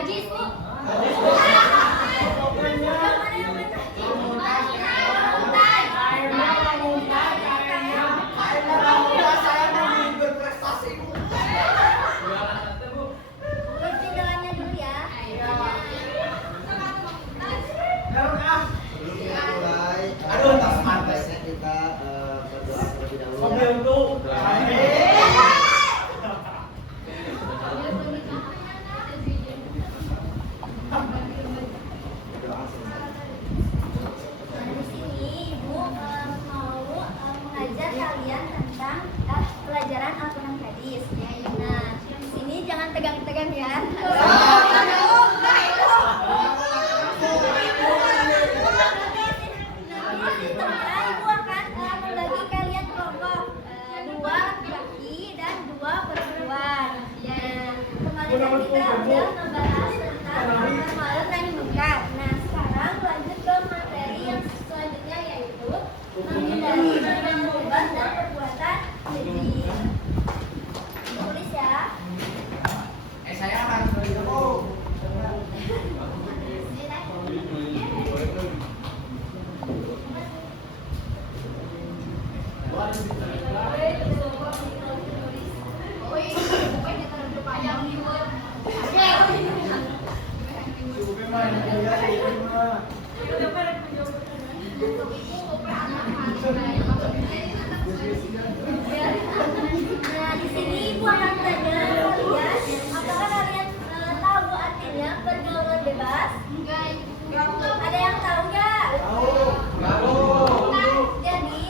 Najis, Bu. Percintaannya dulu ya. Aduh, tak pantasnya kita berdoa terlebih dahulu. Di sini Ibu mau mengajar kalian tentang pelajaran Al-Quran hadis. Nah, di sini jangan tegang-tegang ya. Ibu akan membagi kalian kelompok 2 laki-laki dan 2 perempuan. Nah, kemarin kan kita udah membahas tentang malam nahi munkar. Nah, sekarang lanjut ke materi yang selanjutnya yaitu menghindari perbuatan dan perbuatan keji. Tulis ya. Saya harus beri dulu. Nah, di sini Ibu akan tanya kalian, apakah kalian tahu artinya pergaulan bebas? Ada yang tahu nggak? Jadi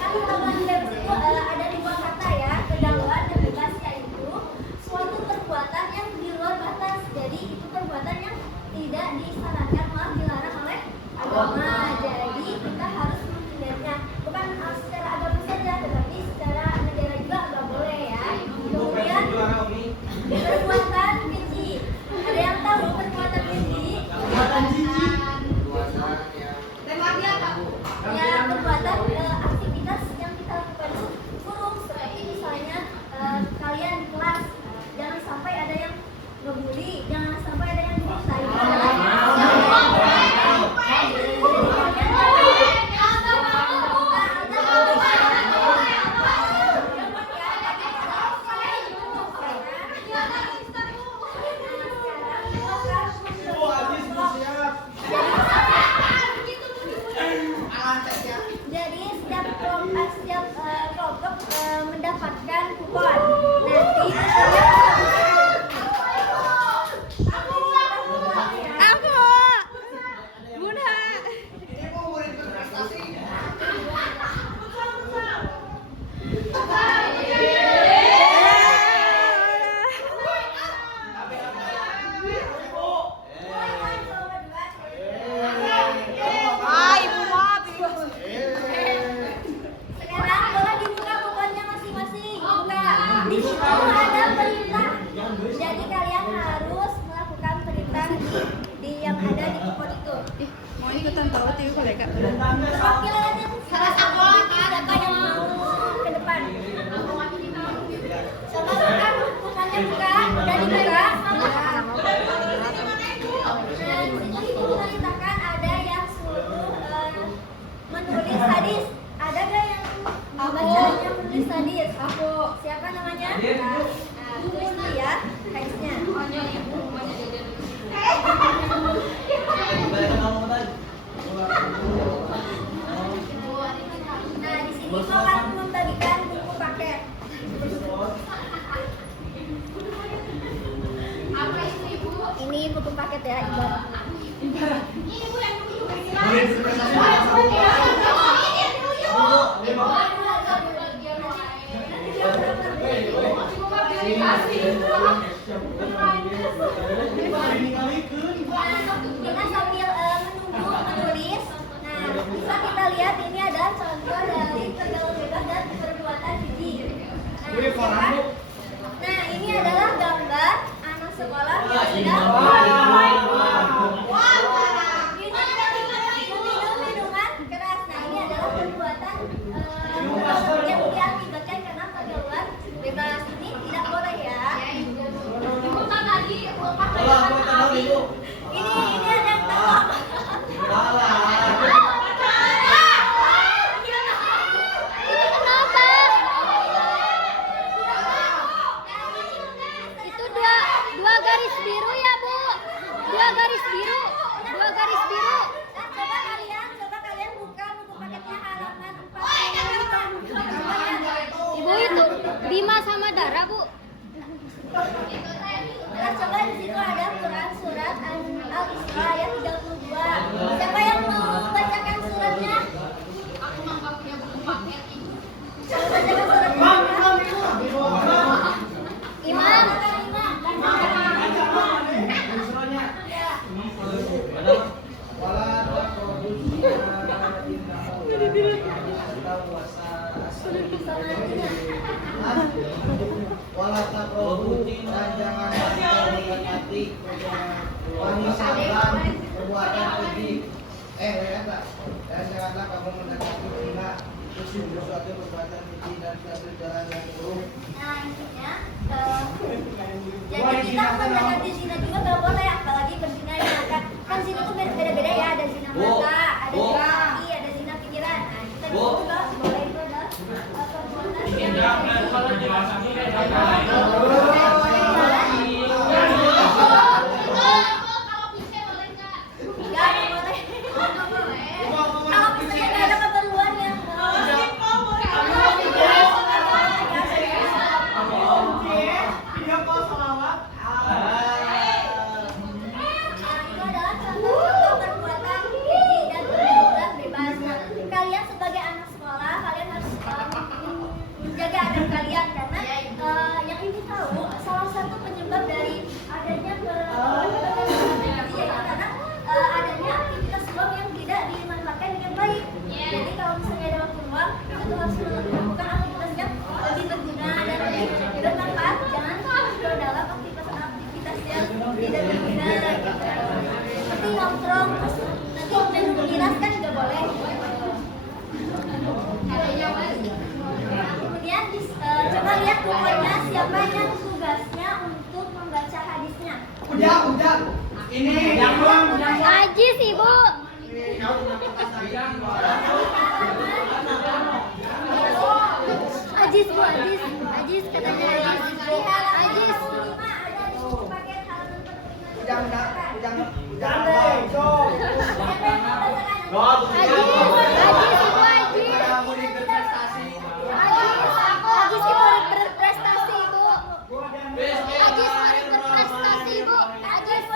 pergaulan bebas itu ada di bawah kata ya. Pergaulan dan bebas yaitu suatu perbuatan yang di luar batas. Jadi itu perbuatan yang tidak disarankan malah dilarang oleh agama. Jadi kita harus menghindarinya. Bukan secara agama saja, tetapi secara negara juga nggak boleh ya. Kemudian perbuatan keji. Ada yang tahu perbuatan keji? Ya, perbuatan aktivitas yang kita lakukan itu buruk, seperti misalnya kalian di kelas jangan sampai ada yang ngebully, jangan sampai ada yang dimintai. Jadi setiap kelompok mendapatkan kupon. Nanti sekarang boleh dibuka kuponnya masing-masing. Buka. Di situ ada perintah. Jadi kalian harus melakukan perintah di yang ada di kupon itu. Mau ikutan tahu TV kolega? Perwakilannya siapa yang mau ke depan? Coba buka kuponnya, buka. Udah dibuka? Nah, di situ Ibu menceritakan ada yang suruh menulis hadis. Ada gak yang bacanya menulis hadis? Aku. Siapa namanya? Nah, tulis dulu ya hadisnya. Nah, di sini mau kan membagikan buku paket. Ini buku paket ya, Ibu. Kita sambil menunggu menulis. Nah, bisa kita lihat ini ada contoh dari pergaulan bebas dan perbuatan keji. Nah, ini adalah gambar anak sekolah yang sedang minum minuman keras. Nah, ini adalah perbuatan yang diakibatkan karena pergaulan bebas. Ini tidak boleh ya. menyisakan perbuatan keji. Dan janganlah kamu mendekati zina. Itu sungguh suatu perbuatan keji dan suatu jalan yang buruk. Nah intinya, jadi kita mendekati zina juga nggak boleh, apalagi berzina ya kan zina tuh beda-beda ya, ada zina mata, ada zina hati, ada zina pikiran. Nah kita juga boleh itu adalah kalian sebagai anak sekolah, kalian harus menjaga adab kalian karena yang ini tahu salah satu penyebab dari adanya karena adanya aktivitas luang yang tidak dimanfaatkan dengan baik. Jadi kalau misalnya ada waktu luang, itu harus melakukan aktivitas yang lebih berguna dan lebih bermanfaat. Jangan terlalu dalam aktivitas yang tidak berguna. Seperti nongkrong, nanti minum miras kan juga boleh. Kemudian coba lihat pokoknya siapa yang tugasnya untuk membaca hadisnya. Ujang. Ini Ajis ibu. Ajis bu, Ajis katanya Ajis. Ajis. Ujang. Ajis itu berprestasi ibu. Ajis paling berprestasi ibu. Ajis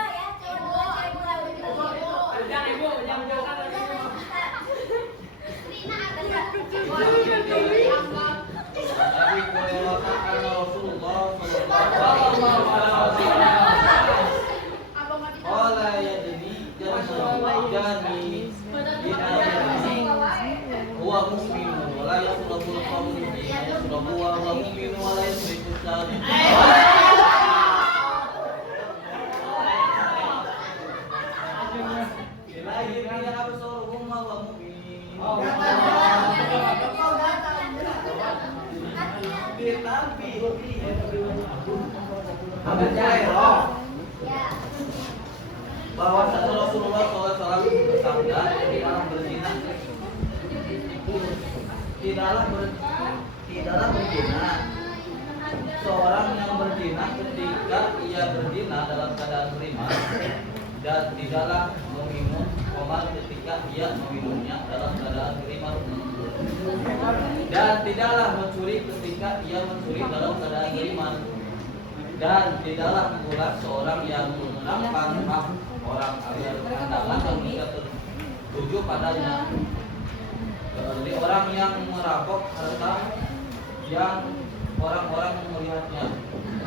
ya, bahwa Rasulullah SAW bersabda, tidaklah berzina seorang yang berzina ketika ia berzina dalam keadaan beriman, dan tidaklah meminum khamar ketika ia meminumnya dalam keadaan beriman, dan tidaklah mencuri ketika ia mencuri dalam keadaan beriman, dan tidaklah mengulas seorang yang menampang hak orang agar pandangan yang tidak tertuju padanya, seperti orang yang merampok harta yang orang-orang melihatnya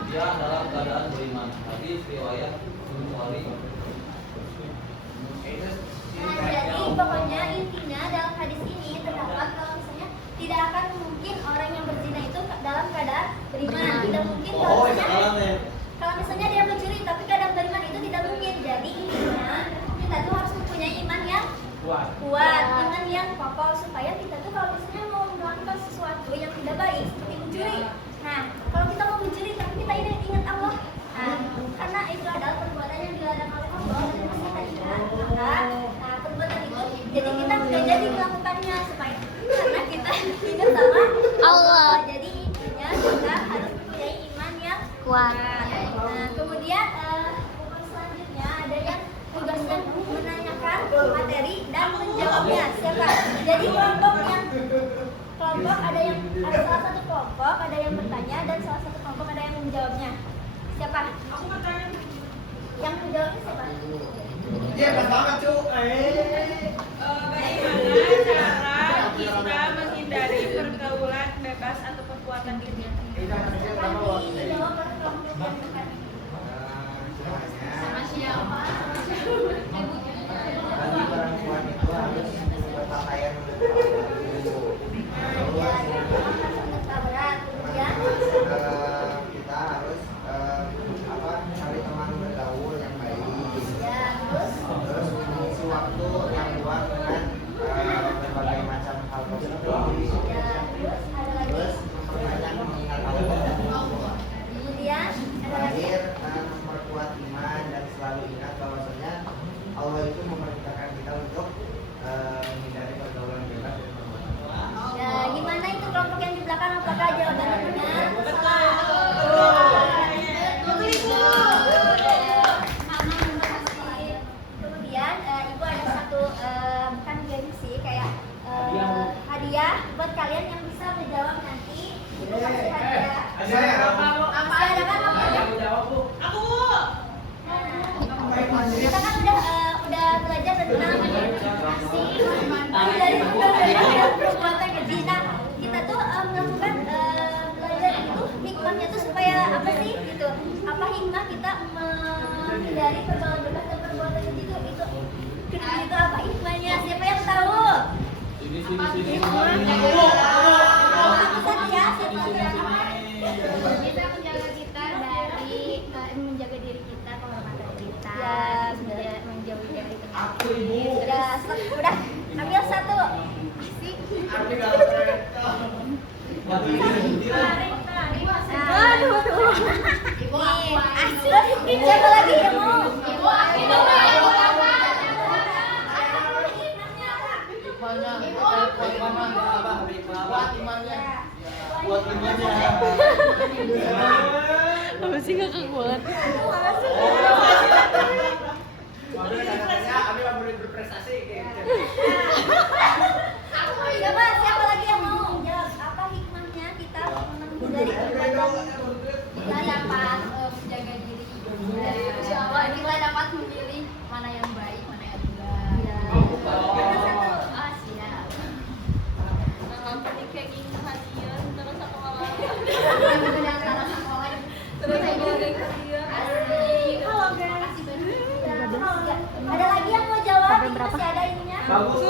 dia dalam keadaan beriman. Hadis riwayat Bukhari. Nah, jadi pokoknya intinya dalam hadis ini terdapat kalau misalnya tidak akan mungkin orang yang berzina itu dalam keadaan beriman. Tidak mungkin kalau misalnya dia mencuri tapi keadaan beriman itu tidak mungkin. Jadi intinya kita tuh harus mempunyai iman yang kuat, iman yang kokoh supaya kita tuh kalau misalnya mau melakukan sesuatu yang tidak baik seperti mencuri. Nah, kalau kita mau mencuri tapi kita ingat Allah, karena itu adalah perbuatan yang dilarang oleh Allah dan kita ingat, maka perbuatan itu jadi kita tidak jadi melakukannya supaya karena kita ingat sama Allah. Jadi intinya kita harus mempunyai iman yang kuat. Nah, kemudian selanjutnya ada yang tugasnya menanyakan materi dan menjawabnya. Siapa? Jadi kelompok ada salah satu kelompok ada yang bertanya dan salah satu kelompok ada yang menjawabnya. Siapa? Aku bertanya. Yang menjawabnya siapa? Dia pertama cu. Bagaimana cara kita menghindari pergaulan bebas atau perbuatan diri? Nanti dijawab oleh kelompok yang dekat. Sama siapa? Bagi perempuan itu harus berpakaian kita harus cari teman bergaul yang baik. belajar tentang asing dari perbuatan keji. Nah, kita tuh melakukan belajar itu hikmahnya tuh supaya apa sih gitu? Apa hikmah kita menghindari pergaulan bebas dan perbuatan keji itu apa hikmahnya? Siapa yang tahu? Bisa menjaga kita dari menjaga diri kita, kehormatan kita, menjauhi dari Udah, ambil satu. Aduh. Siapa lagi yang mau? Buat imannya. Apa sih ngakak banget? Siapa lagi yang mau jawab? Apa hikmahnya kita menghindari perbuatan? kita dapat menjaga diri kita dapat memilih mana yang baik, mana yang enggak. Siap. Kayak perhatian terus aku malah Terus saya juga kalian. Halo guys. Ada lagi yang mau jawab? Masih ada ininya? Bagus.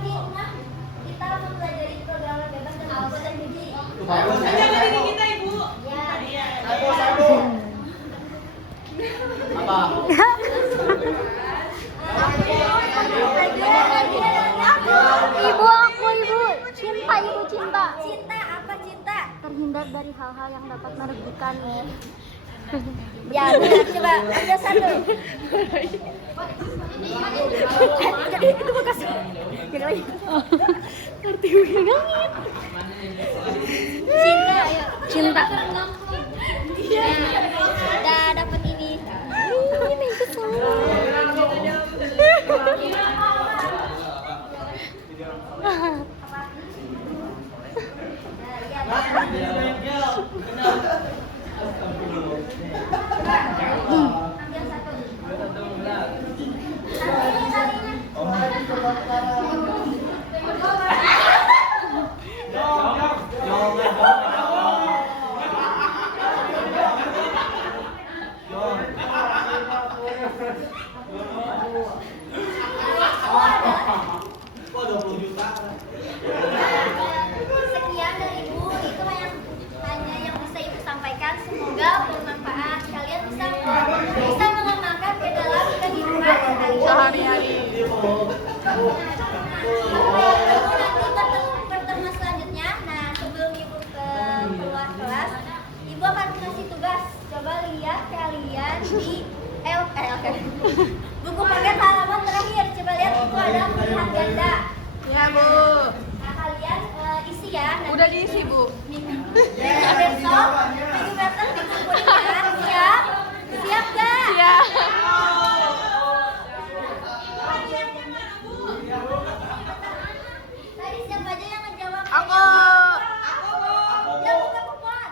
Hikmah kita mempelajari pergaulan bebas dan perbuatan keji. Bagus. menjaga diri kita, Ibu. Ya. Apa? Ibu, cinta. Cinta apa cinta? Terhindar dari hal-hal yang dapat merugikan. Ya, benar. Coba ambil satu. Itu bekas. Gini lagi. Ngerti gue. Cinta, ayo. Cinta. Udah dapat ini. Ini Ambil satu. Kok 20 juta? Sekian dari Ibu, itu hanya yang bisa Ibu sampaikan. Semoga bermanfaat. Kalian bisa mengamalkan ke dalam kehidupan Sehari-hari. Nanti pertemuan selanjutnya. Nah, sebelum Ibu keluar kelas, Ibu akan kasih tugas. Coba lihat kalian di buku paket halaman terakhir. Coba lihat itu ada pilihan ganda. Ya, Bu. Nah, kalian isi ya. Nanti Udah diisi, Bu. besok minggu datang dikumpulin ya. Siap? Siap gak? Ya. Tadi siapa aja yang ngejawab? Aku. Yang buka kupon.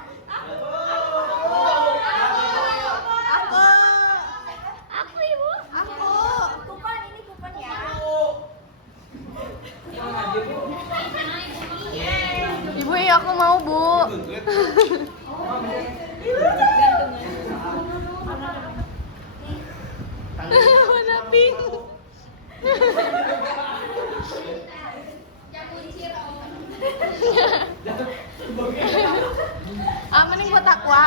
Aku, Ibu. Kupon ini kupon ya. Ibu, ya aku mau, Bu. Warna pink. Ah, mending buat aqua.